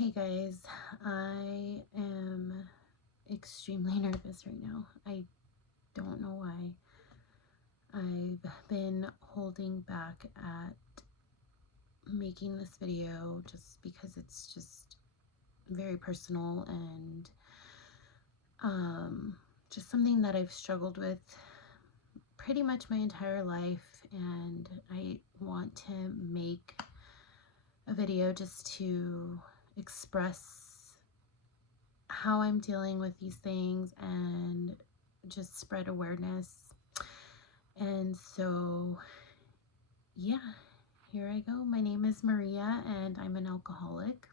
Hey guys, I am extremely nervous right now. I don't know why. I've been holding back at making this video just because it's just very personal and just something that I've struggled with pretty much my entire life, and I want to make a video just to express how I'm dealing with these things and just spread awareness. And so, yeah, here I go. My name is Maria and I'm an alcoholic.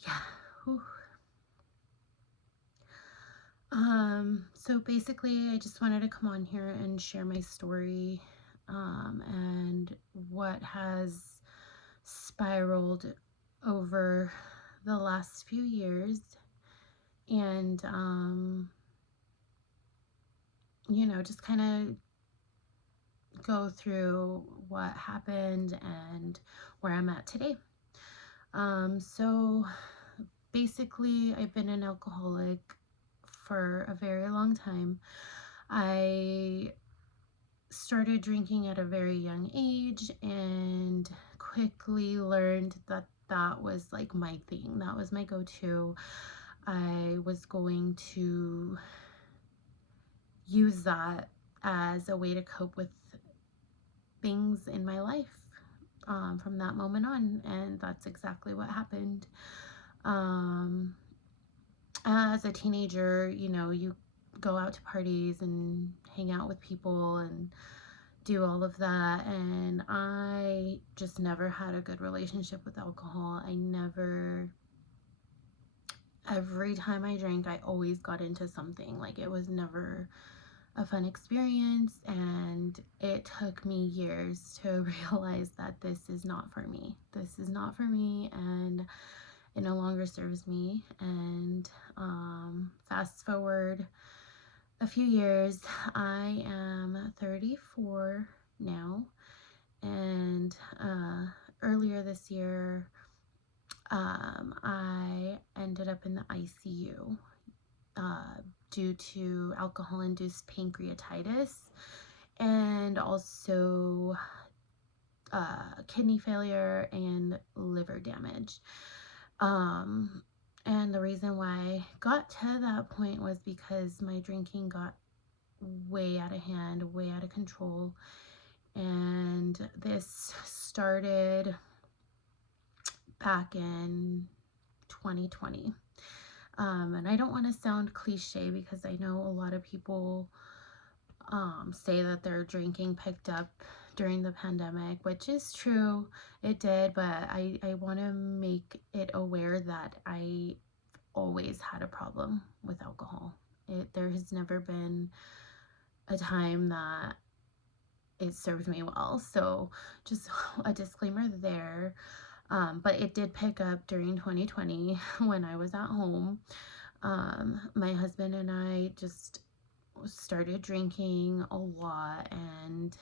Yeah. Whew. So basically, I just wanted to come on here and share my story and what has spiraled over the last few years. And just kind of go through what happened and where I'm at today. So basically, I've been an alcoholic for a very long time. I started drinking at a very young age and quickly learned that that was like my thing. That was my go-to. I was going to use that as a way to cope with things in my life from that moment on, and that's exactly what happened. As a teenager, you go out to parties and hang out with people and do all of that, and I just never had a good relationship with alcohol. Every time I drank, I always got into something. Like, it was never a fun experience, and it took me years to realize that this is not for me. This is not for me, and it no longer serves me. And fast forward a few years, I am 34 now, and earlier this year, I ended up in the ICU due to alcohol-induced pancreatitis and also kidney failure and liver damage. And the reason why I got to that point was because my drinking got way out of hand, way out of control. And this started back in 2020. And I don't want to sound cliche because I know a lot of people say that their drinking picked up during the pandemic, which is true, it did, but I want to make it aware that I always had a problem with alcohol. There has never been a time that it served me well, so just a disclaimer there. But it did pick up during 2020 when I was at home. My husband and I just started drinking a lot, and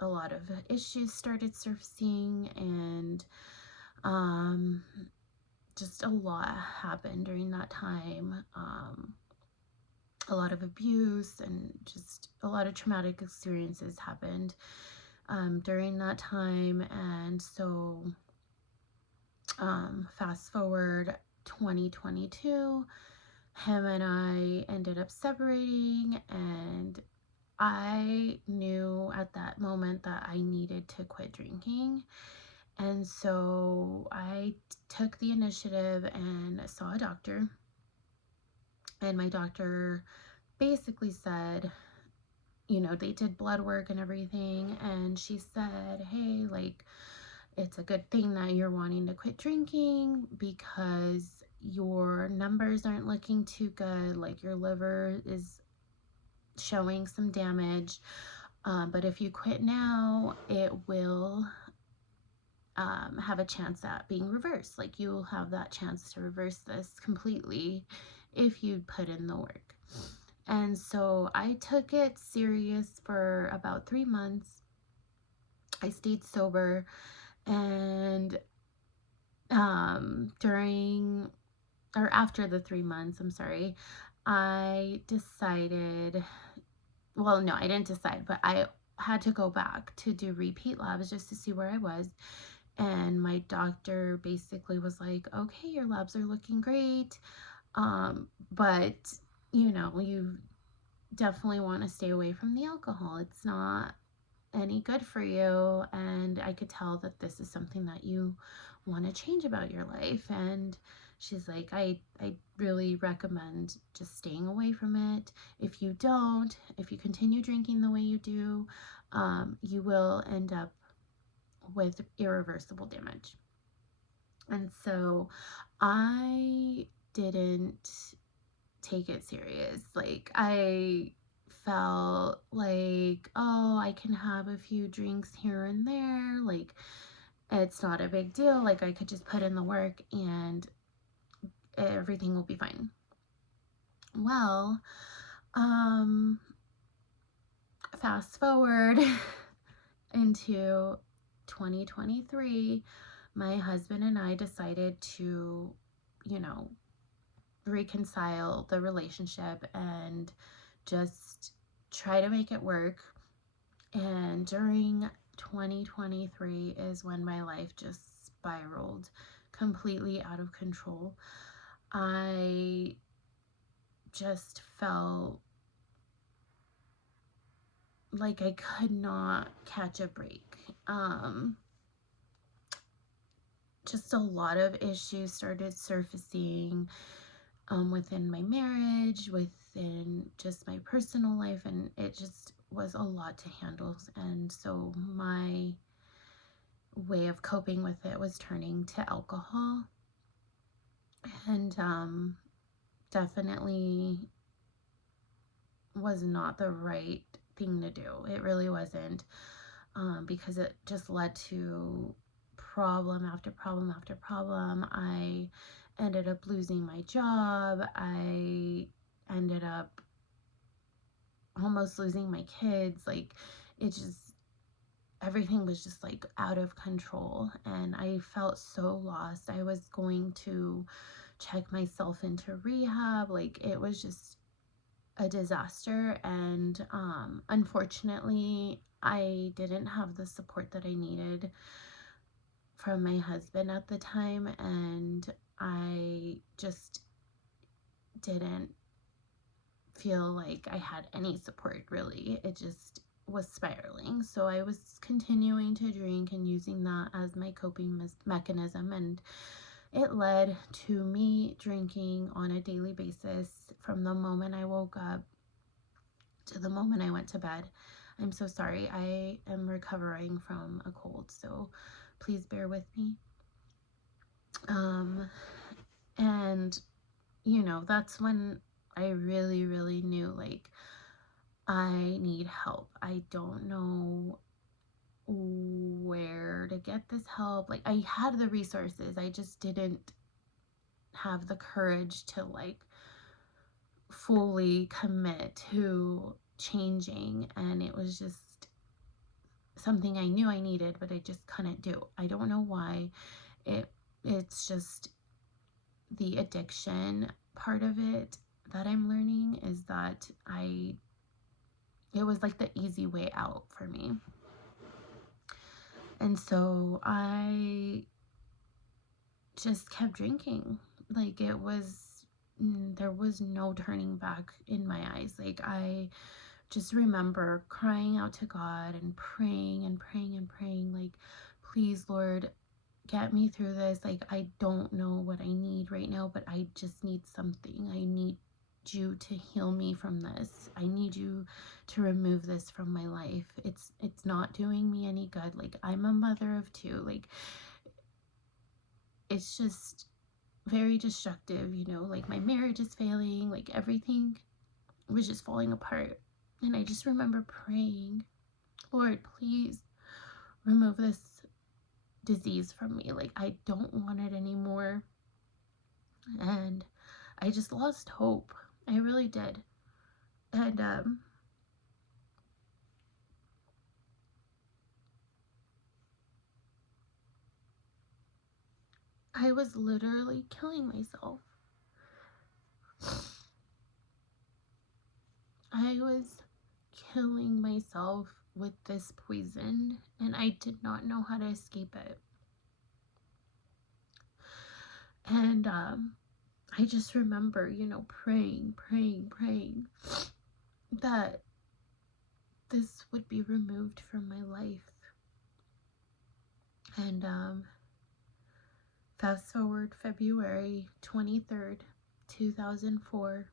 a lot of issues started surfacing, and just a lot happened during that time. A lot of abuse and just a lot of traumatic experiences happened during that time. And so fast forward 2022, him and I ended up separating, and I knew at that moment that I needed to quit drinking. And so I took the initiative and saw a doctor, and my doctor basically said, they did blood work and everything, and she said, hey, like, it's a good thing that you're wanting to quit drinking because your numbers aren't looking too good. Like, your liver is showing some damage. But if you quit now, it will have a chance at being reversed. Like, you'll have that chance to reverse this completely if you put in the work. And so I took it serious for about 3 months. I stayed sober, and during or after the 3 months, I'm sorry, I decided, well, no, I didn't decide, but I had to go back to do repeat labs just to see where I was. And my doctor basically was like, okay, your labs are looking great. But you definitely want to stay away from the alcohol. It's not any good for you. And I could tell that this is something that you want to change about your life. And she's like, I really recommend just staying away from it. If you don't, if you continue drinking the way you do, you will end up with irreversible damage. And so I didn't take it serious. Like, I felt like, oh, I can have a few drinks here and there. Like, it's not a big deal. Like, I could just put in the work and everything will be fine. Well, fast forward into 2023, my husband and I decided to, reconcile the relationship and just try to make it work. And during 2023 is when my life just spiraled completely out of control. I just felt like I could not catch a break. Just a lot of issues started surfacing within my marriage, within just my personal life, and it just was a lot to handle. And so my way of coping with it was turning to alcohol, and definitely was not the right thing to do. It really wasn't, because it just led to problem after problem after problem. I ended up losing my job. I ended up almost losing my kids. Like, it just, everything was just like out of control, and I felt so lost. I was going to check myself into rehab. Like, it was just a disaster. And unfortunately, I didn't have the support that I needed from my husband at the time, and I just didn't feel like I had any support, really. It just was spiraling. So I was continuing to drink and using that as my coping mechanism, and it led to me drinking on a daily basis from the moment I woke up to the moment I went to bed. I'm so sorry. I am recovering from a cold, so please bear with me. And that's when I really, really knew, like, I need help. I don't know where to get this help. Like, I had the resources, I just didn't have the courage to, like, fully commit to changing. And it was just something I knew I needed, but I just couldn't do. I don't know why. It's just the addiction part of it that I'm learning is that it was like the easy way out for me. And so I just kept drinking. Like, there was no turning back in my eyes. Like, I just remember crying out to God and praying and praying and praying, like, please, Lord, get me through this. Like, I don't know what I need right now, but I just need something. I need you to heal me from this. I need you to remove this from my life. It's not doing me any good. Like, I'm a mother of two. Like, it's just very destructive, like, my marriage is failing, like, everything was just falling apart. And I just remember praying, Lord, please remove this disease from me. Like, I don't want it anymore. And I just lost hope. I really did. And I was literally killing myself. I was killing myself with this poison, and I did not know how to escape it. And I just remember, praying that this would be removed from my life. And fast forward February 23rd, 2004.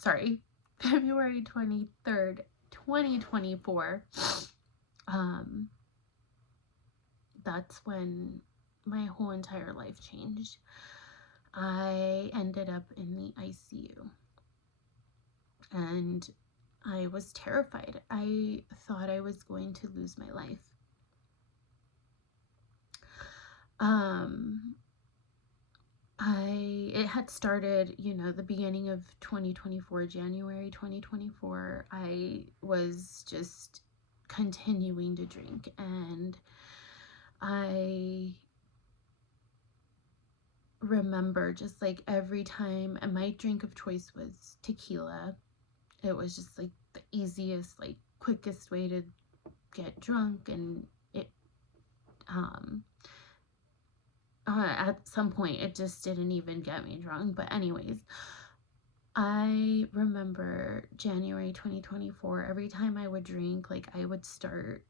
Sorry, February 23rd, 2024. That's when my whole entire life changed. I ended up in the ICU. And I was terrified. I thought I was going to lose my life. It had started, the beginning of 2024, January 2024. I was just continuing to drink, and I remember just like every time, and my drink of choice was tequila. It was just like the easiest, like quickest way to get drunk, and it at some point it just didn't even get me drunk. But anyways, I remember January 2024, every time I would drink, like I would start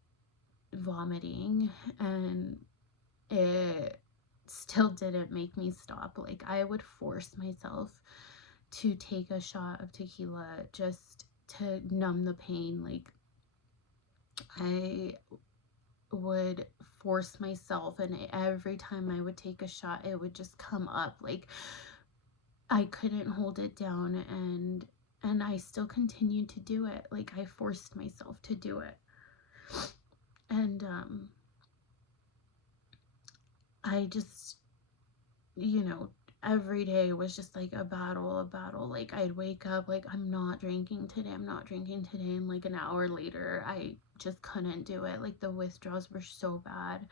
vomiting, and it still didn't make me stop. Like I would force myself to take a shot of tequila just to numb the pain. Like I would force myself, and every time I would take a shot, it would just come up. Like I couldn't hold it down, and I still continued to do it. Like I forced myself to do it. And I just, every day was just like a battle. Like I'd wake up like, I'm not drinking today, and like an hour later I just couldn't do it. Like the withdrawals were so bad.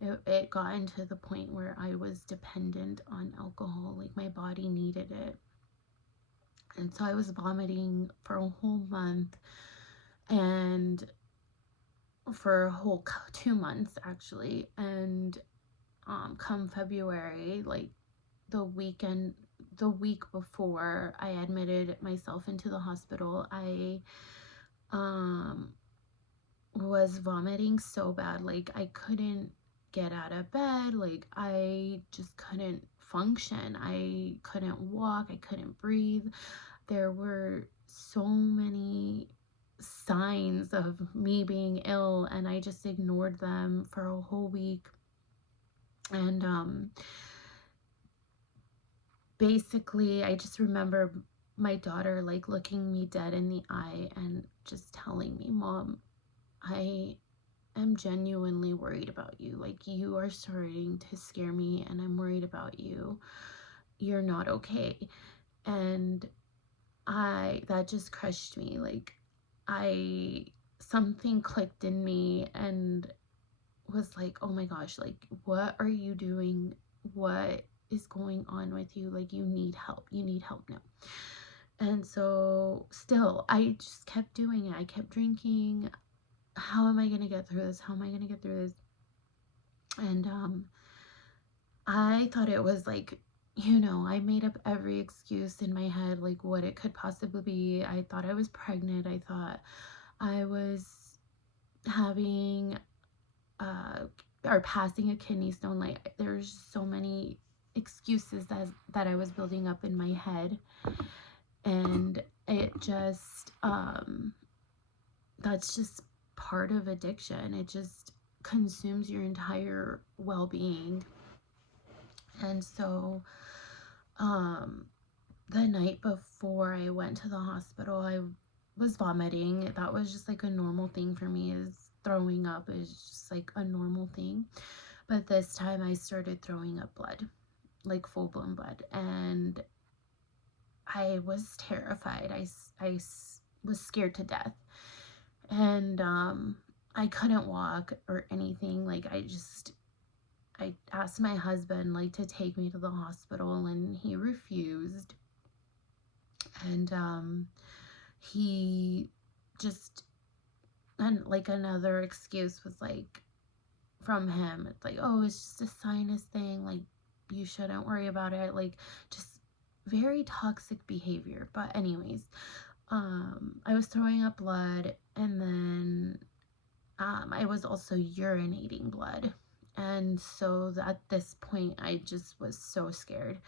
It got into the point where I was dependent on alcohol. Like my body needed it. And so I was vomiting for a whole month, and for a whole 2 months actually. And come February, like the week before I admitted myself into the hospital, I was vomiting so bad. Like I couldn't get out of bed. Like I just couldn't function. I couldn't walk. I couldn't breathe. There were so many signs of me being ill, and I just ignored them for a whole week. And basically I just remember my daughter like looking me dead in the eye and just telling me, Mom, I am genuinely worried about you. Like you are starting to scare me, and I'm worried about you. You're not okay. And that just crushed me. Like something clicked in me and was like, oh my gosh, like what are you doing? What is going on with you? Like you need help now. And so still I just kept doing it. I kept drinking. How am I gonna get through this? And I thought it was like, I made up every excuse in my head, like what it could possibly be. I thought I was pregnant. I thought I was having or passing a kidney stone. Like there's so many excuses that I was building up in my head. And it just that's just part of addiction. It just consumes your entire well-being. And so the night before I went to the hospital, I was vomiting. That was just like a normal thing for me. Is throwing up is just like a normal thing. But this time I started throwing up blood, like full-blown blood. And I was terrified. I was scared to death. And I couldn't walk or anything. Like I asked my husband like to take me to the hospital, and he refused. And he just, and like another excuse was like from him, it's like, oh, it's just a sinus thing, like you shouldn't worry about it, like just very toxic behavior. But anyways, I was throwing up blood, and then I was also urinating blood. And so at this point, I just was so scared.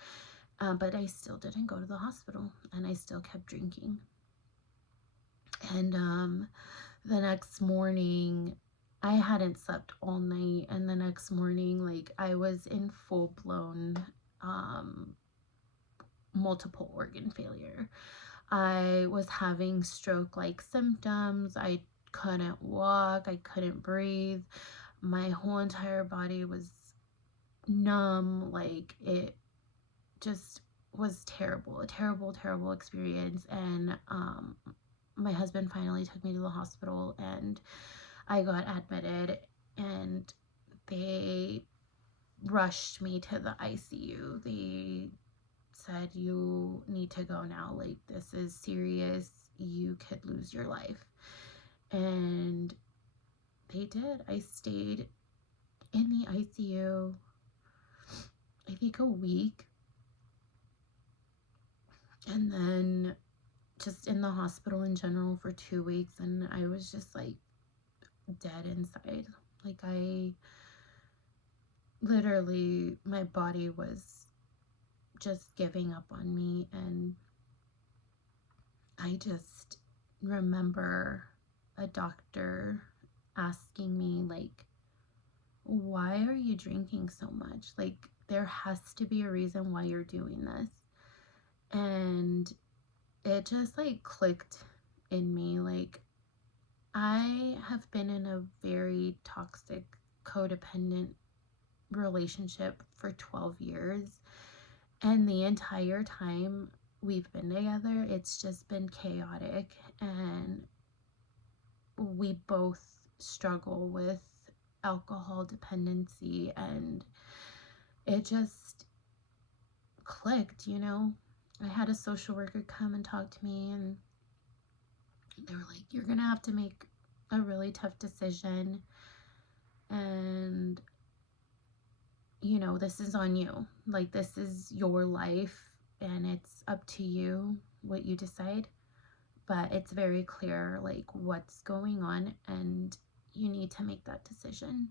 But I still didn't go to the hospital, and I still kept drinking. And the next morning, I hadn't slept all night. And the next morning, like, I was in full blown multiple organ failure. I was having stroke-like symptoms. I couldn't walk. I couldn't breathe. My whole entire body was numb. Like, it just was terrible. A terrible, terrible experience. And my husband finally took me to the hospital, and I got admitted, and they rushed me to the ICU. They said, you need to go now, like this is serious, you could lose your life. And they did. I stayed in the ICU I think a week, and then just in the hospital in general for 2 weeks, and I was just like dead inside. Like, I literally, my body was just giving up on me. And I just remember a doctor asking me, like, why are you drinking so much? Like, there has to be a reason why you're doing this. And it just like clicked in me. Like, I have been in a very toxic, codependent relationship for 12 years. And the entire time we've been together, it's just been chaotic. And we both struggle with alcohol dependency. And it just clicked, you know? I had a social worker come and talk to me, and they were like, you're gonna have to make a really tough decision, and you know, this is on you. Like, this is your life, and it's up to you what you decide. But it's very clear, like, what's going on, and you need to make that decision.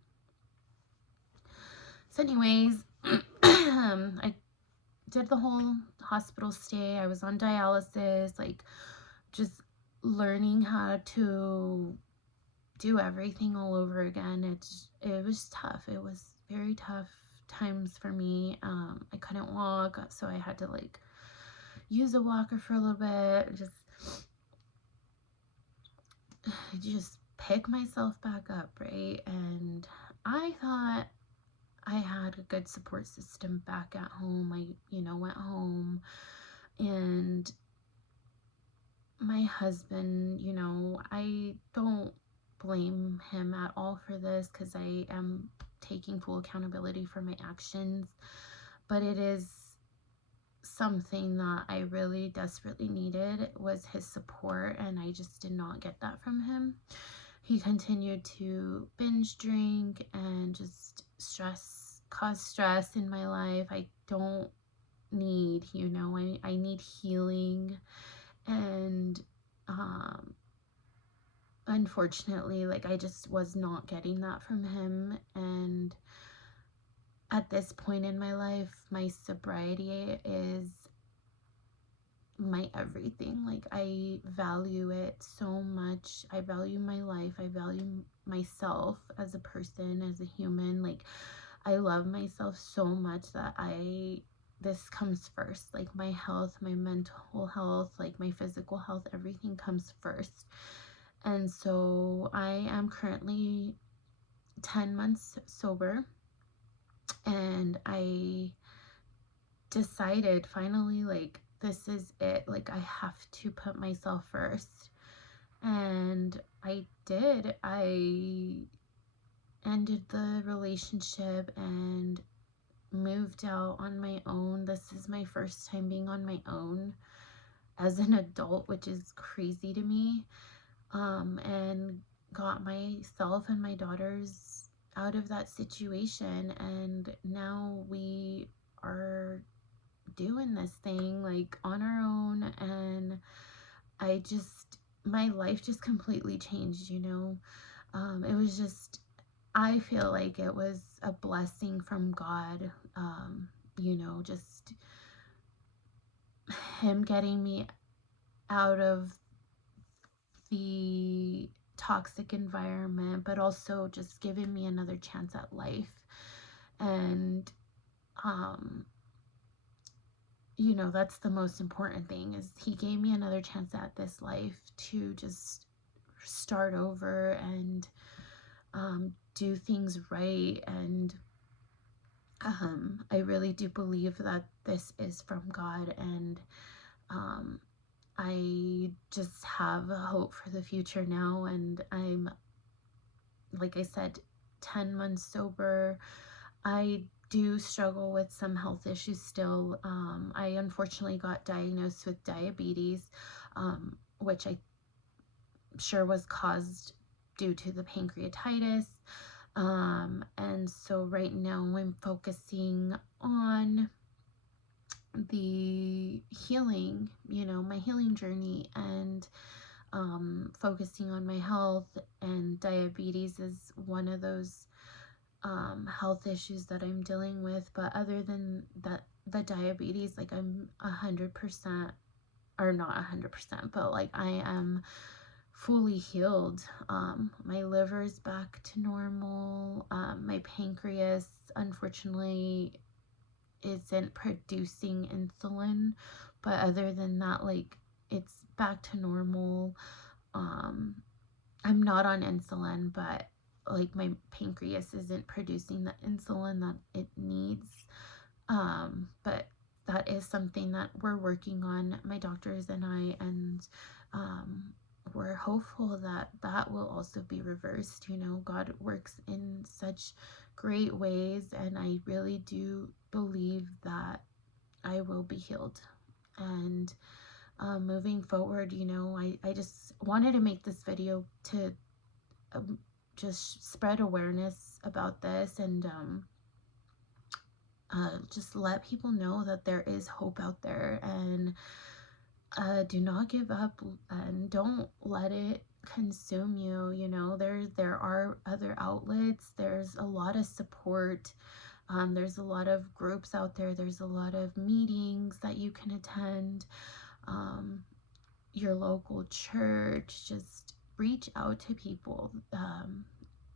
So anyways, I did the whole hospital stay. I was on dialysis, like, just learning how to do everything all over again. It was tough. It was very tough times for me. I couldn't walk, so I had to like use a walker for a little bit, just pick myself back up, right? And I thought I had a good support system back at home. I, went home, and my husband, I don't blame him at all for this, because I am taking full accountability for my actions. But it is something that I really desperately needed, was his support, and I just did not get that from him. He continued to binge drink and just cause stress in my life. I don't need, I need healing. And unfortunately, like, I just was not getting that from him. And at this point in my life, my sobriety is my everything. Like, I value it so much. I value my life. I value myself as a person, as a human. Like, I love myself so much that this comes first. Like, my health, my mental health, like my physical health, everything comes first. And so I am currently 10 months sober, and I decided finally, like, this is it. Like, I have to put myself first. And I did. I ended the relationship and moved out on my own. This is my first time being on my own as an adult, which is crazy to me. And got myself and my daughters out of that situation, and now we are doing this thing like on our own. And my life just completely changed, it was just, I feel like it was a blessing from God, just him getting me out of the toxic environment, but also just giving me another chance at life. And, um, that's the most important thing, is he gave me another chance at this life to just start over and do things right. And I really do believe that this is from God. And I just have a hope for the future now. And I'm, like I said, 10 months sober. I do struggle with some health issues still. I unfortunately got diagnosed with diabetes, which I sure was caused due to the pancreatitis. And so right now I'm focusing on the healing, my healing journey, and focusing on my health. And diabetes is one of those health issues that I'm dealing with. But other than that, the diabetes, like, I'm 100%, or not 100%, but like I am fully healed. My liver's back to normal. My pancreas, unfortunately, isn't producing insulin, but other than that, like, it's back to normal. I'm not on insulin, but like my pancreas isn't producing the insulin that it needs. But that is something that we're working on, my doctors and I, and we're hopeful that that will also be reversed. God works in such great ways, and I really do believe that I will be healed. And moving forward, I just wanted to make this video to just spread awareness about this, and just let people know that there is hope out there. And do not give up, and don't let it consume you. There are other outlets. There's a lot of support. There's a lot of groups out there. There's a lot of meetings that you can attend. Your local church, just reach out to people.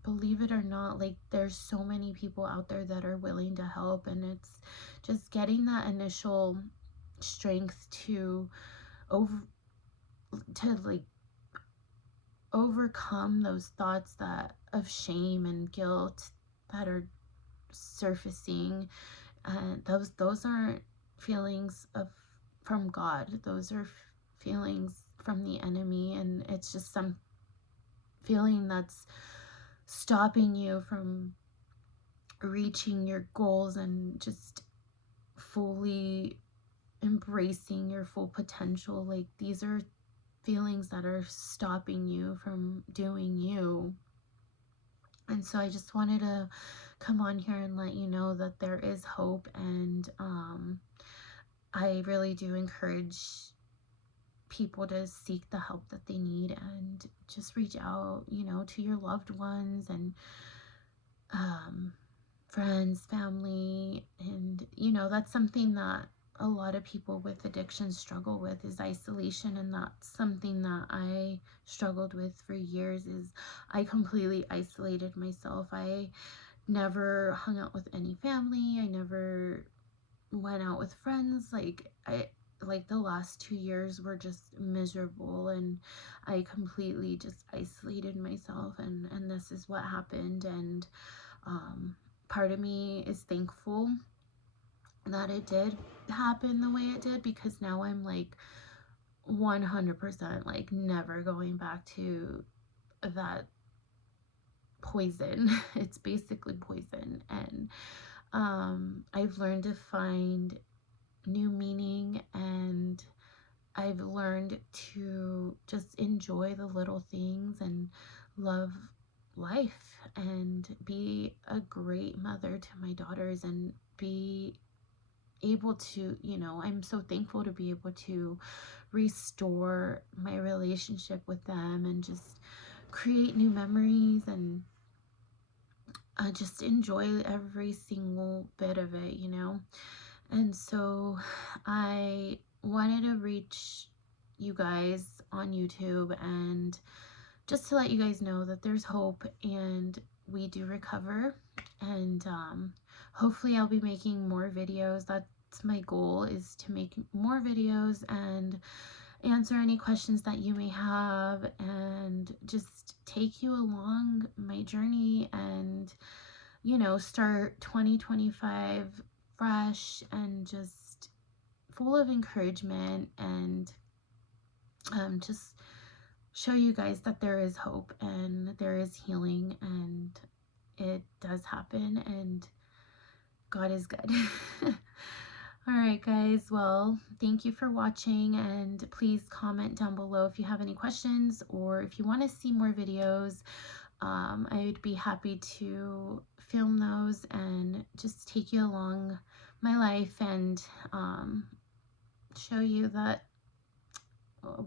Believe it or not, like, there's so many people out there that are willing to help, and it's just getting that initial strength to like overcome those thoughts that of shame and guilt that are surfacing. And those aren't feelings from God. Those are feelings from the enemy, and it's just some feeling that's stopping you from reaching your goals and just fully embracing your full potential. Like, these are feelings that are stopping you from doing you. And so I just wanted to come on here and let you know that there is hope. And I really do encourage people to seek the help that they need, and just reach out, to your loved ones, and friends, family. And that's something that a lot of people with addiction struggle with, is isolation. And that's something that I struggled with for years. Is I completely isolated myself. I never hung out with any family. I never went out with friends. Like the last 2 years were just miserable, and I completely just isolated myself, and this is what happened. And part of me is thankful that it did happen the way it did, because now I'm like 100% like never going back to that poison. It's basically poison. And I've learned to find new meaning, and I've learned to just enjoy the little things and love life and be a great mother to my daughters, and be able to, I'm so thankful to be able to restore my relationship with them and just create new memories, and just enjoy every single bit of it, And so I wanted to reach you guys on YouTube, and just to let you guys know that there's hope and we do recover. And hopefully I'll be making more videos. That's my goal, is to make more videos and answer any questions that you may have, and just take you along my journey, and start 2025 fresh and just full of encouragement, and just show you guys that there is hope and there is healing, and it does happen, and God is good. All right, guys. Well, thank you for watching, and please comment down below if you have any questions, or if you want to see more videos. I would be happy to film those and just take you along my life, and show you that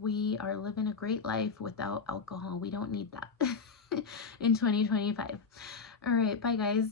we are living a great life without alcohol. We don't need that in 2025. All right, bye guys.